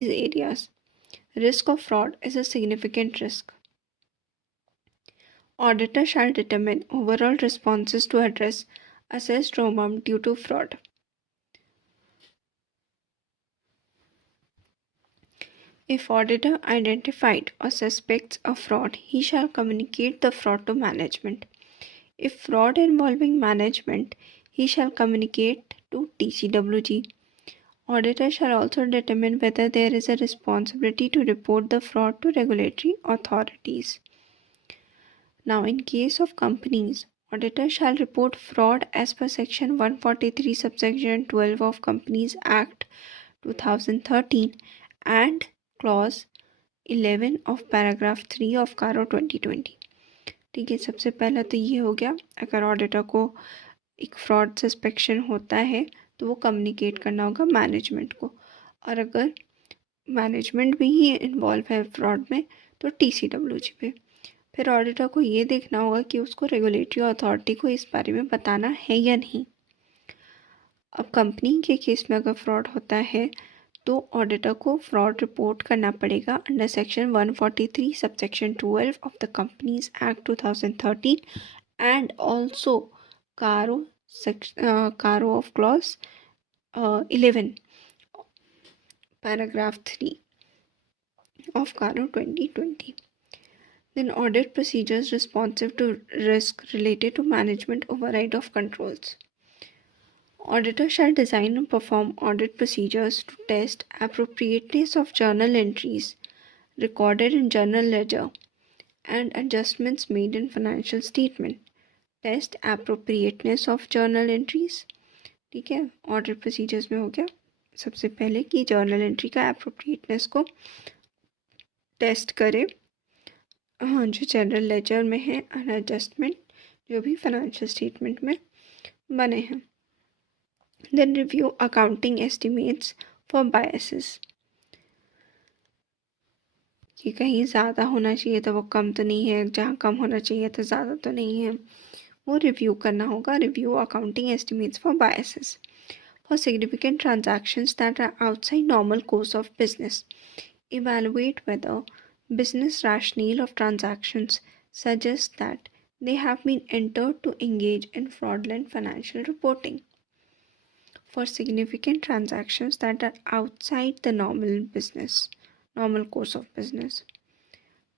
areas. Risk of fraud is a significant risk. Auditor shall determine overall responses to address assessed ROMAM due to fraud. If auditor identified or suspects a fraud, he shall communicate the fraud to management. If fraud involving management, he shall communicate to TCWG. Auditor shall also determine whether there is a responsibility to report the fraud to regulatory authorities. Now, in case of companies, auditor shall report fraud as per section 143 subsection 12 of Companies Act 2013 and clause 11 of paragraph 3 of कारो 2020। ठीक है, सबसे पहला तो ये हो गया, अगर ऑडिटर को एक फ्रॉड सस्पेक्शन होता है तो वो कम्युनिकेट करना होगा मैनेजमेंट को, और अगर मैनेजमेंट भी ही इन्वॉल्व है फ्रॉड में तो TCWG पे। फिर ऑडिटर को ये देखना होगा कि उसको रेगुलेटरी अथॉरिटी को इस बारे में बताना है या नहीं। अब कंपनी के केस में अगर फ्रॉड होता है तो ऑडिटर को फ्रॉड रिपोर्ट करना पड़ेगा under section 143 subsection 12 of the companies act 2013 and also CARO of clause 11 paragraph 3 of CARO 2020. Then audit procedures responsive to risk related to management override of controls. Auditor shall design and perform audit procedures to test appropriateness of journal entries recorded in journal ledger and adjustments made in financial statement. Test appropriateness of journal entries. ठीक है, audit procedures में हो गया सबसे पहले कि journal entry का appropriateness को टेस्ट करे, हाँ, जो जनरल लेजर में है, एंड एडजस्टमेंट जो भी फाइनेंशियल स्टेटमेंट में बने हैं। Then review accounting estimates for biases, कि कहीं ज़्यादा होना चाहिए तो वो कम तो नहीं है, जहाँ कम होना चाहिए तो ज़्यादा तो नहीं है, वो रिव्यू करना होगा। Review accounting estimates for biases for significant transactions that are outside normal course of business. Evaluate whether business rationale of transactions suggests that they have been entered to engage in fraudulent financial reporting. For significant transactions that are outside the normal course of business,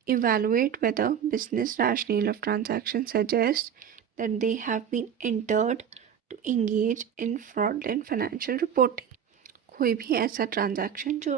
evaluate whether business rationale of transactions suggests that they have been entered to engage in fraudulent financial reporting. कोई भी ऐसा transaction जो